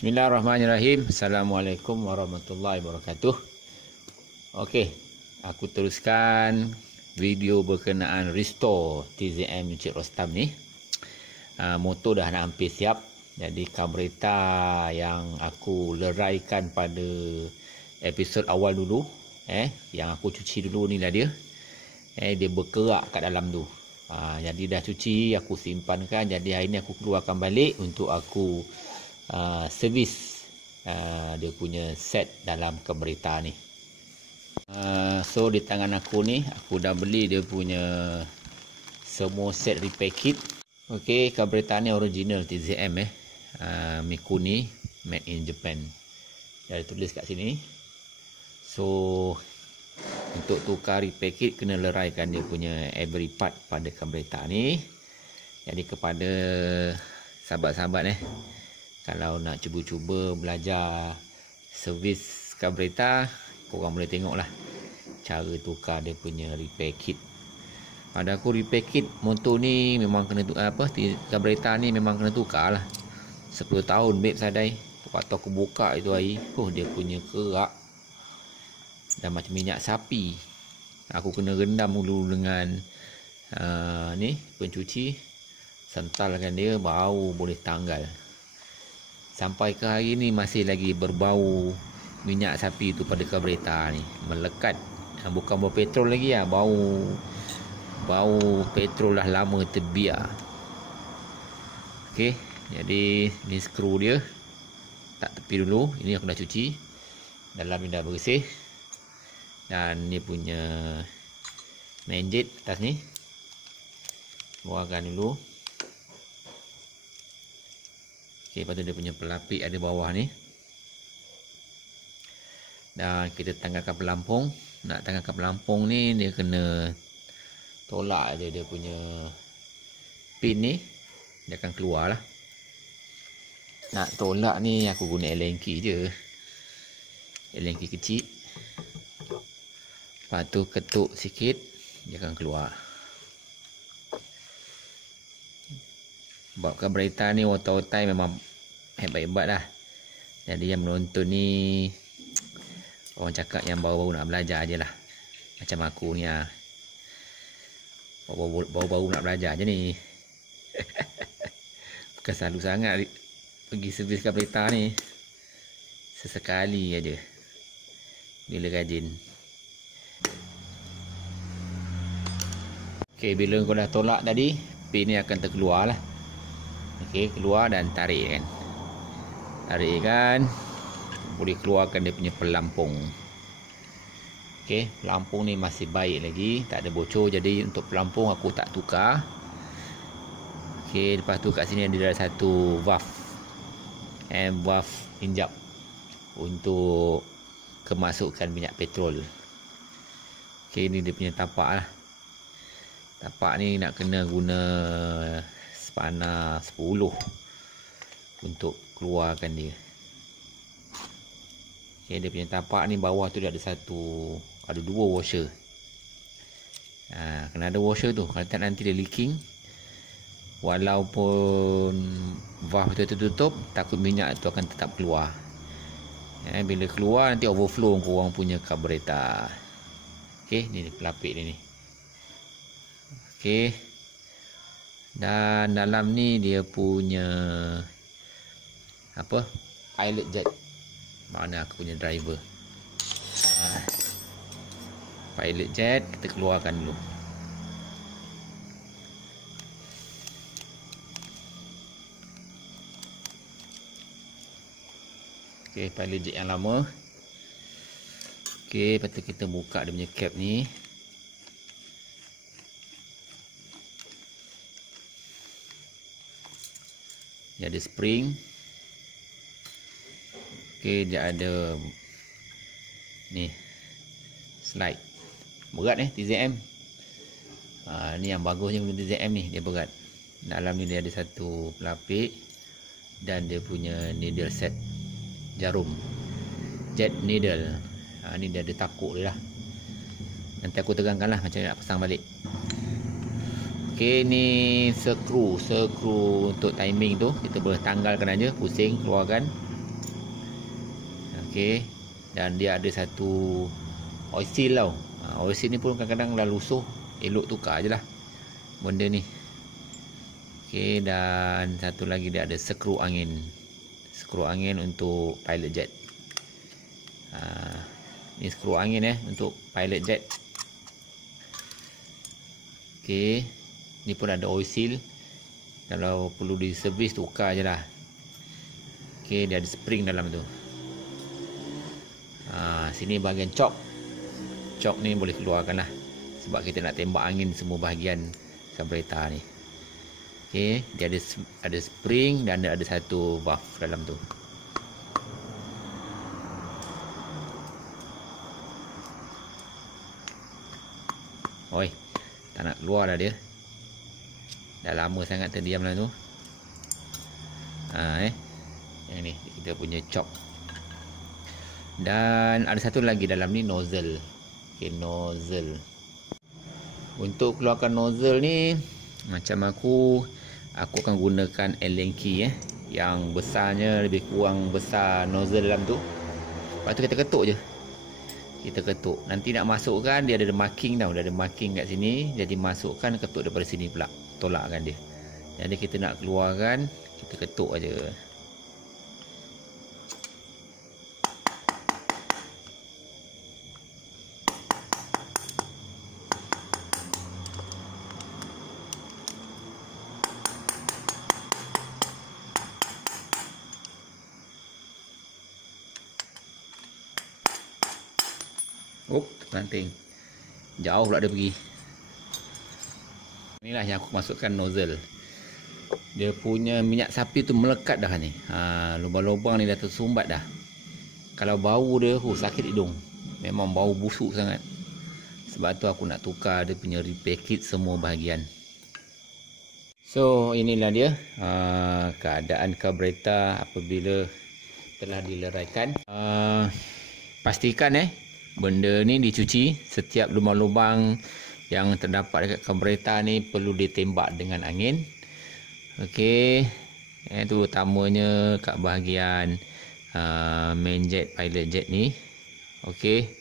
Bismillahirrahmanirrahim. Assalamualaikum warahmatullahi wabarakatuh. Okey, aku teruskan video berkenaan restore TZM Encik Rostam ni. Motor dah nak hampir siap. Jadi karburetor yang aku leraikan pada episod awal dulu, yang aku cuci dulu ni lah dia. Dia berkerak kat dalam tu. Jadi dah cuci, aku simpankan. Jadi hari ni aku keluarkan balik untuk aku servis dia punya set dalam karburetor ni. So di tangan aku ni aku dah beli dia punya semua set repair kit. Okey, karburetor ni original TZM Mikuni, made in Japan. Dah tulis kat sini. So untuk tukar repair kit kena leraikan dia punya every part pada karburetor ni. Jadi kepada sahabat-sahabat kalau nak cuba-cuba belajar servis karburetor, korang boleh tengoklah cara tukar dia punya repair kit. Pada aku repair kit motor ni memang kena karburetor ni memang kena tukar lah. 10 tahun babe sadai. Waktu aku buka itu hari, dia punya kerak dah macam minyak sapi. Aku kena rendam dulu dengan ni pencuci, sentalkan dia baru boleh tanggal. Sampai ke hari ni masih lagi berbau minyak sapi tu pada karburetor ni, melekat. Bukan bau petrol lagi lah, bau petrol dah lama terbiar. Okey, jadi ni skru dia tak tepi dulu. Ini aku dah cuci, dalam ni dah bersih. Dan ni punya main jet atas ni buangkan dulu. Okey, lepas tu dia punya pelapik ada bawah ni. Dan kita tanggalkan pelampung. Nak tanggalkan pelampung ni dia kena tolak je dia punya pin ni, dia akan keluar lah. Nak tolak ni aku guna Allen key je, Allen key kecil. Lepas tu ketuk sikit, dia akan keluar. Sebab karburetor ni otai-otai memang hebat-hebat lah. Jadi yang menonton ni orang cakap yang baru-baru nak belajar je lah. Macam aku ni lah, baru-baru nak belajar je ni. Bukan selalu sangat pergi servis karburetor ni, sesekali aja bila rajin. Okey, bila kau dah tolak tadi, pin ni akan terkeluar lah. Okey, keluar dan tarik kan. Tarik kan, boleh keluarkan dia punya pelampung. Okey, pelampung ni masih baik lagi, tak ada bocor. Jadi untuk pelampung aku tak tukar. Okey, lepas tu kat sini ada satu valve, valve injap untuk kemasukan minyak petrol. Okey, ni dia punya tapak lah. Tapak ni nak kena guna spana 10 untuk keluarkan dia. Okay, dia punya tapak ni bawah tu dia ada dua washer. Kena ada washer tu, kalau tak nanti dia leaking. Walaupun valve tu tertutup, takut minyak tu akan tetap keluar. Bila keluar nanti overflow korang punya karburetor. Okay, ni pelapik dia ni. Okay, dan dalam ni dia punya pilot jet. Mana aku punya driver, pilot jet kita keluarkan dulu. Okey, pilot jet yang lama. Okey, lepas tu kita buka dia punya cap ni. Dia ada spring. Okey, dia ada ni slide. Berat TZM. Ni yang bagusnya guna TZM ni, dia berat. Dalam ni dia ada satu pelapik dan dia punya needle set, jarum jet needle. Ni dia ada takuk dia lah. Nanti aku tegangkan lah macam nak pasang balik. Okey, ni skru untuk timing tu kita boleh tanggalkan aja, pusing keluarkan. Okey, dan dia ada satu oil seal tau. Oil seal ni pun kadang-kadang dah lusuh, elok tukar je lah benda ni. Okey, dan satu lagi dia ada skru angin. Skru angin untuk pilot jet. Ni skru angin untuk pilot jet. Okey, ni pun ada oil seal. Kalau perlu di servis tukar je lah. Okey, dia ada spring dalam tu. Sini bahagian chok. Chok ni boleh keluarkan lah, sebab kita nak tembak angin semua bahagian carburetor ni. Okey, dia ada spring dan ada satu valve dalam tu. Oi, tak nak keluar dah dia. Dah lama sangat terdiam dalam tu. Yang ni kita punya chok. Dan ada satu lagi dalam ni, nozzle. Okey, nozzle. Untuk keluarkan nozzle ni, macam aku akan gunakan Allen key yang besarnya lebih kurang besar nozzle dalam tu. Lepas tu kita ketuk je. Kita ketuk. Nanti nak masukkan, dia ada marking tau. Dia ada marking kat sini. Jadi masukkan, ketuk daripada sini pula. Tolakkan dia. Jadi kita nak keluarkan, kita ketuk aja. Ranting. Jauh pula dia pergi. Inilah yang aku masukkan nozzle. Dia punya minyak sapi tu melekat dah ni. Lubang-lubang ni dah tersumbat dah. Kalau bau dia, sakit hidung. Memang bau busuk sangat. Sebab tu aku nak tukar dia punya repair kit semua bahagian. So inilah dia keadaan carburetor apabila telah dileraikan. Pastikan benda ni dicuci. Setiap lubang-lubang yang terdapat dekat carburetor ni perlu ditembak dengan angin. Okey, itu utamanya kat bahagian main jet, pilot jet ni. Okey,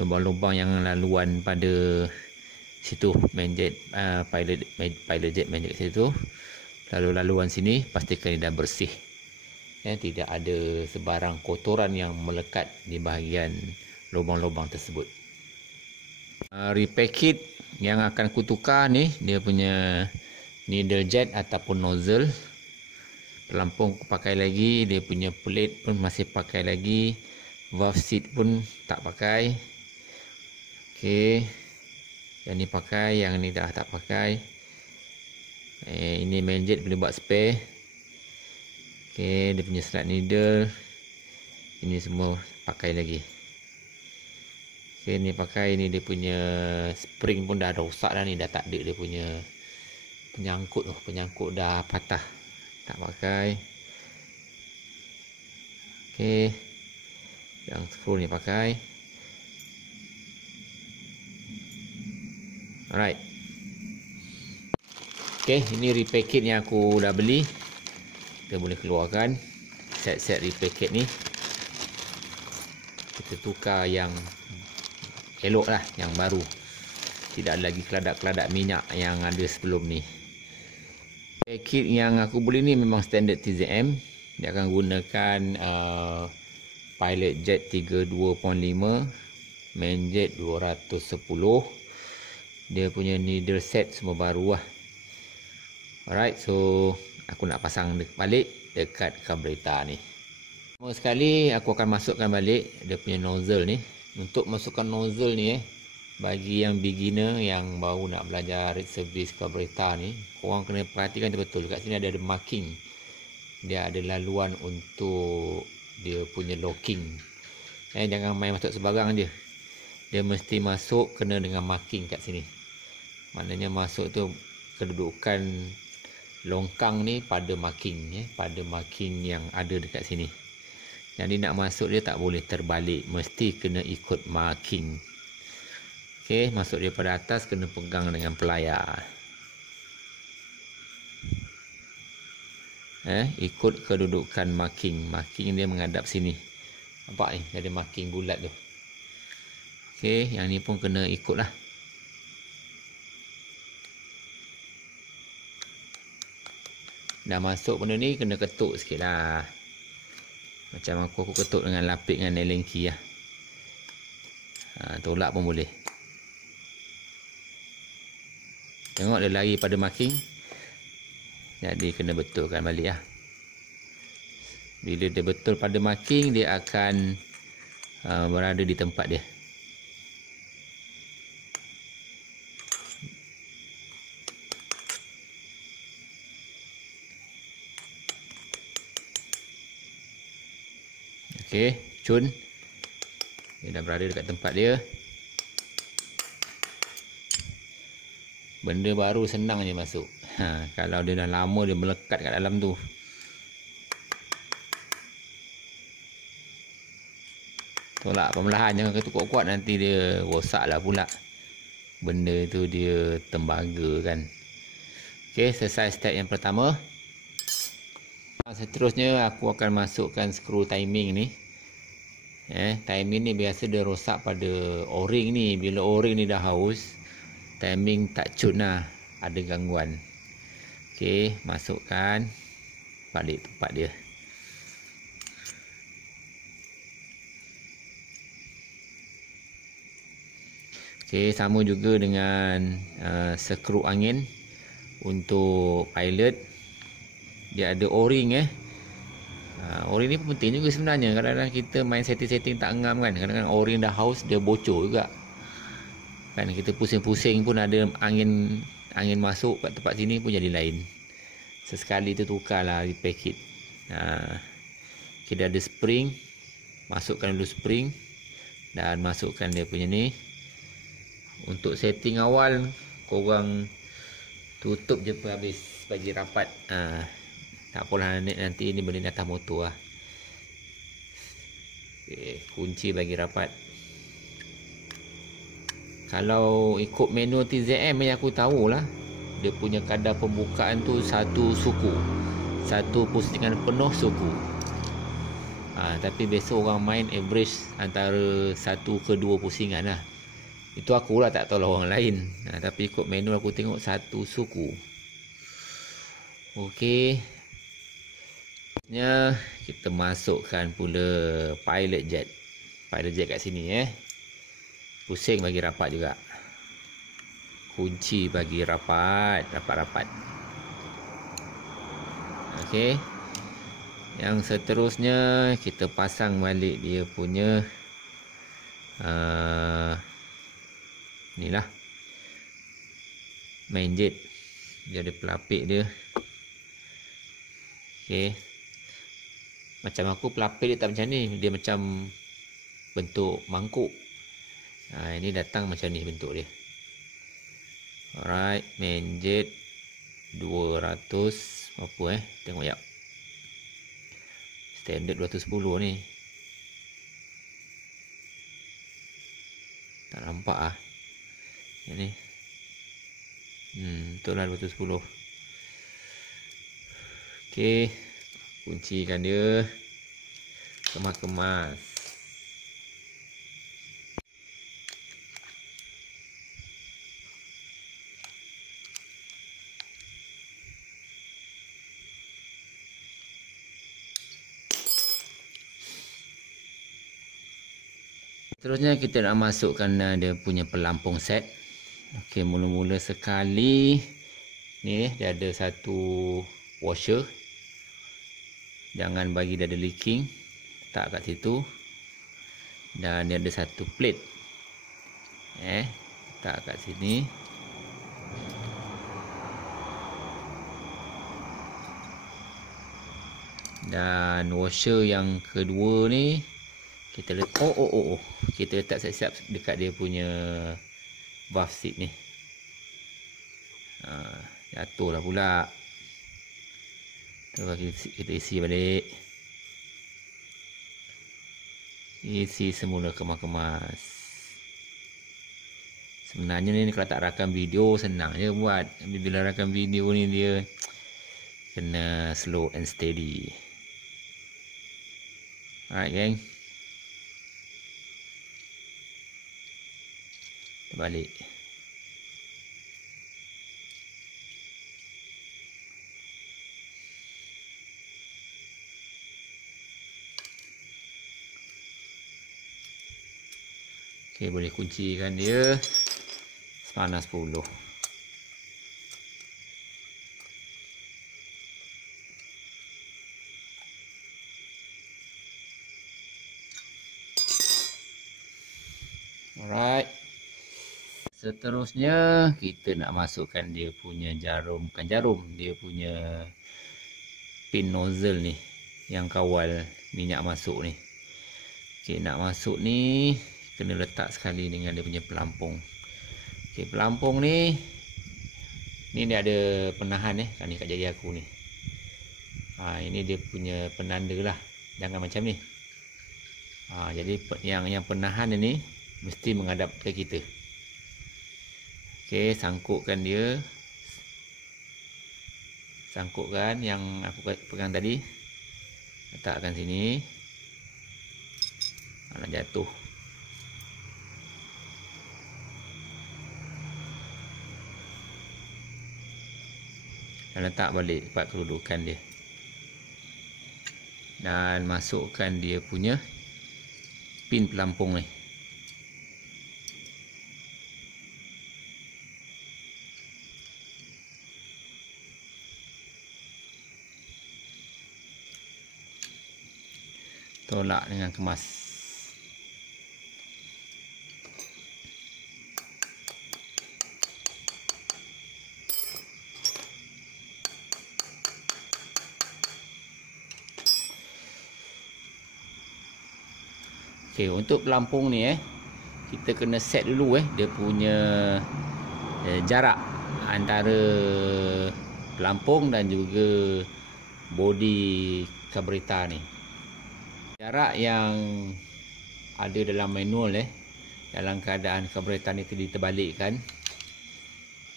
lubang-lubang yang laluan pada situ, main jet, pilot jet, main jet kat situ. Lalu laluan sini pastikan dia dah bersih. Tidak ada sebarang kotoran yang melekat di bahagian lubang-lubang tersebut. Repair kit yang akan kutukar ni, dia punya needle jet ataupun nozzle. Pelampung aku pakai lagi, dia punya plate pun masih pakai lagi, valve seat pun tak pakai. Okey, yang ni pakai, yang ni dah tak pakai. Ini main jet boleh buat spare. Okey, dia punya slide needle, ini semua pakai lagi. Okay, ni pakai, ni dia punya spring pun dah rosak dah ni, dah tak ada dia punya penyangkut tu, penyangkut dah patah, tak pakai. Okey, yang screw ni pakai. Alright. Okey, ini repair kit yang aku dah beli. Kita boleh keluarkan set-set repair kit ni. Kita tukar yang elok lah, yang baru. Tidak ada lagi keladak-keladak minyak yang ada sebelum ni. Kit yang aku beli ni memang standard TZM. Dia akan gunakan pilot jet 32.5, main jet 210. Dia punya needle set semua baru lah. Alright, so aku nak pasang balik dekat carburetor ni. Pertama sekali aku akan masukkan balik dia punya nozzle ni. Untuk masukkan nozzle ni bagi yang beginner yang baru nak belajar service carburetor ni, korang kena perhatikan betul. Kat sini ada marking. Dia ada laluan untuk dia punya locking. Jangan main masuk sebarang je. Dia mesti masuk kena dengan marking kat sini. Maknanya masuk tu kedudukan longkang ni pada marking, pada marking yang ada dekat sini. Jadi nak masuk dia tak boleh terbalik, mesti kena ikut marking. Okey, masuk dia pada atas kena pegang dengan pelayar. Ikut kedudukan marking. Marking dia menghadap sini. Nampak ni, dia ada marking bulat tu. Okey, yang ni pun kena ikut lah. Dah masuk benda ni, kena ketuk sikit lah. Macam aku ketuk dengan lapik dengan nailing key lah. Tolak pun boleh. Tengok dia lari pada marking. Jadi kena betulkan balik lah. Bila dia betul pada marking, dia akan berada di tempat dia. Okey, cun. Dia dah berada dekat tempat dia. Benda baru senang je masuk. Kalau dia dah lama dia melekat kat dalam tu. Tolak perlahan, jangan ketuk kuat-kuat, nanti dia rosak lah pula. Benda tu dia tembaga kan. Okey, selesai step yang pertama. Seterusnya aku akan masukkan skru timing ni. Timing ni biasa dia rosak pada o-ring ni. Bila o-ring ni dah haus, timing tak cun lah, ada gangguan. Okey, masukkan balik tempat dia. Okey, sama juga dengan skru angin untuk pilot. Dia ada o-ring o-ring ni pun penting juga sebenarnya. Kadang-kadang kita main setting-setting tak ngam kan, kadang-kadang o-ring dah haus, dia bocor juga kan. Kita pusing-pusing pun ada angin masuk kat tempat sini pun jadi lain. Sesekali tu tukarlah, repair kit. Kita ada spring, masukkan dulu spring dan masukkan dia punya ni. Untuk setting awal korang tutup je pun habis, bagi rapat. Tak apalah, nanti ni benda atas motor lah. Okay, kunci bagi rapat. Kalau ikut manual TZM yang aku tahulah, dia punya kadar pembukaan tu 1 suku, 1 pusingan penuh suku. Tapi biasa orang main average antara 1 ke 2 pusingan lah. Itu akulah, tak tahu orang lain. Tapi ikut manual aku tengok 1 suku. Okey, kita masukkan pula pilot jet kat sini. Pusing bagi rapat juga. Kunci bagi rapat. Okey, yang seterusnya kita pasang balik dia punya ni lah, main jet. Dia ada pelapik dia. Okey, macam aku pelapik dia tak macam ni, dia macam bentuk mangkuk. Ini datang macam ni bentuk dia. Alright, main jet 200 apa tengok ya. Standard 210 ni. Tak nampak ah. Yang ni. Betul lah 210. Okey, kuncikan dia. Kemas-kemas. Seterusnya kita nak masukkan dia punya pelampung set. Okey, mula-mula sekali ni dia ada satu washer. Jangan bagi dia ada leaking, letak kat situ. Dan dia ada satu plate, letak kat sini. Dan washer yang kedua ni kita letak kita letak siap-siap dekat dia punya valve seat ni. Jatuh lah pula. Terus kita isi balik. Isi semula, kemas-kemas. Sebenarnya ni kalau tak rakam video senang je buat. Tapi bila rakam video ni dia kena slow and steady. Alright gang, balik. Okey, boleh kuncikan dia sepanas 10. Alright. Seterusnya kita nak masukkan dia punya jarum, bukan jarum, dia punya pin nozzle ni yang kawal minyak masuk ni. Okey, nak masuk ni kena letak sekali dengan dia punya pelampung. Okey, pelampung ni dia ada penahan kan ni kat jari aku ni. Ini dia punya penanda lah. Jangan macam ni. Jadi yang penahan ni mesti menghadap ke kita. Okey, sangkutkan dia. Sangkutkan yang aku pegang tadi. Letakkan sini. Nak jatuh. Dan letak balik tempat kedudukan dia. Dan masukkan dia punya pin pelampung ni. Tolak dengan kemas. Okey, untuk pelampung ni kita kena set dulu dia punya jarak antara pelampung dan juga bodi carburetor ni. Jarak yang ada dalam manual dalam keadaan carburetor ni terbalikkan.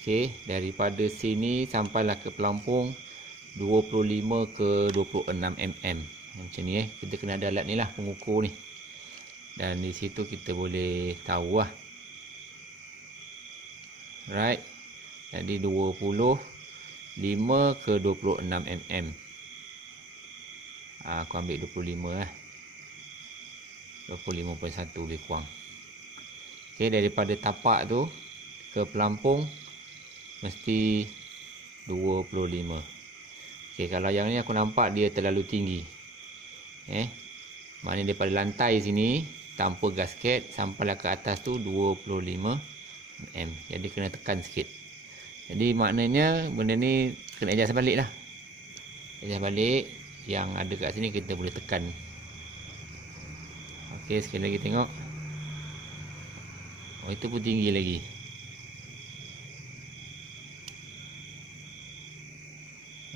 Okey, daripada sini sampailah ke pelampung 25 ke 26 mm. Macam ni kita kena ada alat ni lah, pengukur ni. Dan di situ kita boleh tahu lah. Right. Jadi 25 ke 26 mm. Aku ambil 25 lah. 25.1 lebih kurang. Okey, daripada tapak tu ke pelampung mesti 25. Okey, kalau yang ni aku nampak dia terlalu tinggi. Maknanya daripada lantai sini tanpa gasket sampailah ke atas tu 25 mm. Jadi kena tekan sikit. Jadi maknanya benda ni kena adjust balik lah. Adjust balik. Yang ada kat sini kita boleh tekan. Okey, sekali lagi tengok. Oh, itu pun tinggi lagi.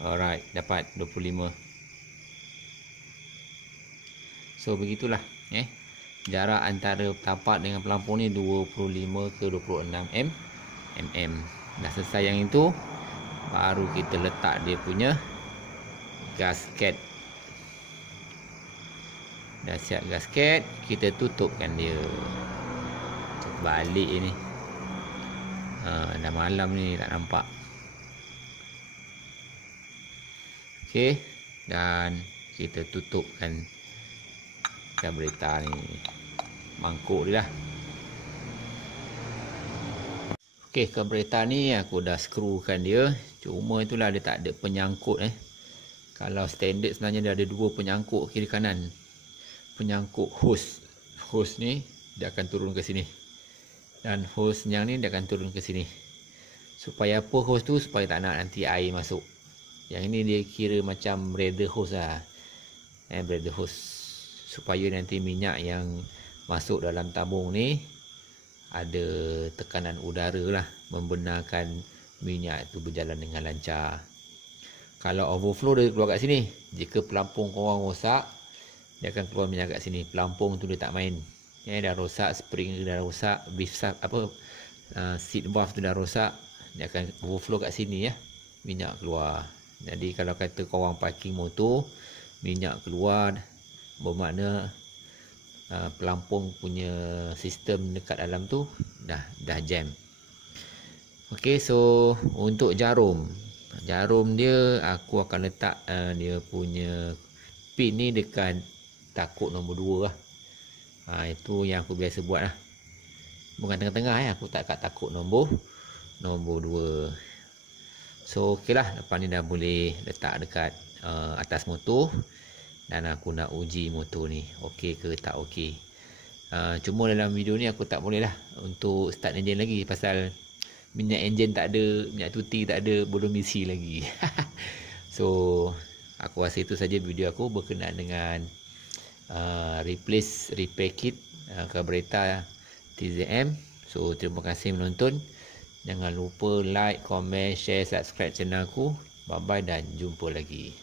Alright, dapat 25. So begitulah jarak antara tapak dengan pelampung ni 25 ke 26 mm. Dah selesai yang itu, baru kita letak dia punya gasket. Dah siap gasket, kita tutupkan dia. Balik ni. Dah malam ni tak nampak. Okey, dan kita tutupkan carburetor ni. Mangkuk dia lah. Okey, carburetor ni aku dah skrukan dia. Cuma itulah dia tak ada penyangkut Kalau standard sebenarnya dia ada dua penyangkut kiri kanan. Penyangkut hose. Hose ni dia akan turun ke sini. Dan hose yang ni dia akan turun ke sini. Supaya apa hose tu? Supaya tak nak nanti air masuk. Yang ini dia kira macam breather hose lah. Breather hose. Supaya nanti minyak yang masuk dalam tabung ni ada tekanan udara lah, membenarkan minyak itu berjalan dengan lancar. Kalau overflow dia keluar kat sini. Jika pelampung korang rosak, dia akan keluar minyak kat sini. Pelampung tu dia tak main. Dah rosak, spring dah rosak, seat valve tu dah rosak, dia akan overflow kat sini minyak keluar. Jadi kalau kata korang parking motor, minyak keluar, bermakna pelampung punya sistem dekat dalam tu dah jam. Okey, so untuk jarum dia aku akan letak dia punya pin ni dekat takuk nombor 2 lah. Itu yang aku biasa buat lah. Bukan tengah-tengah aku tak kat takuk nombor 2. So okey lah, lepas ni dah boleh letak dekat atas motor. Dan aku nak uji motor ni okey ke tak okey. Cuma dalam video ni aku tak boleh lah untuk start enjin lagi, pasal minyak enjin tak ada, minyak tuti tak ada, belum isi lagi. So aku rasa itu saja video aku berkenaan dengan repair kit carburetor TZM. So terima kasih menonton. Jangan lupa like, comment, share, subscribe channel aku. Bye bye dan jumpa lagi.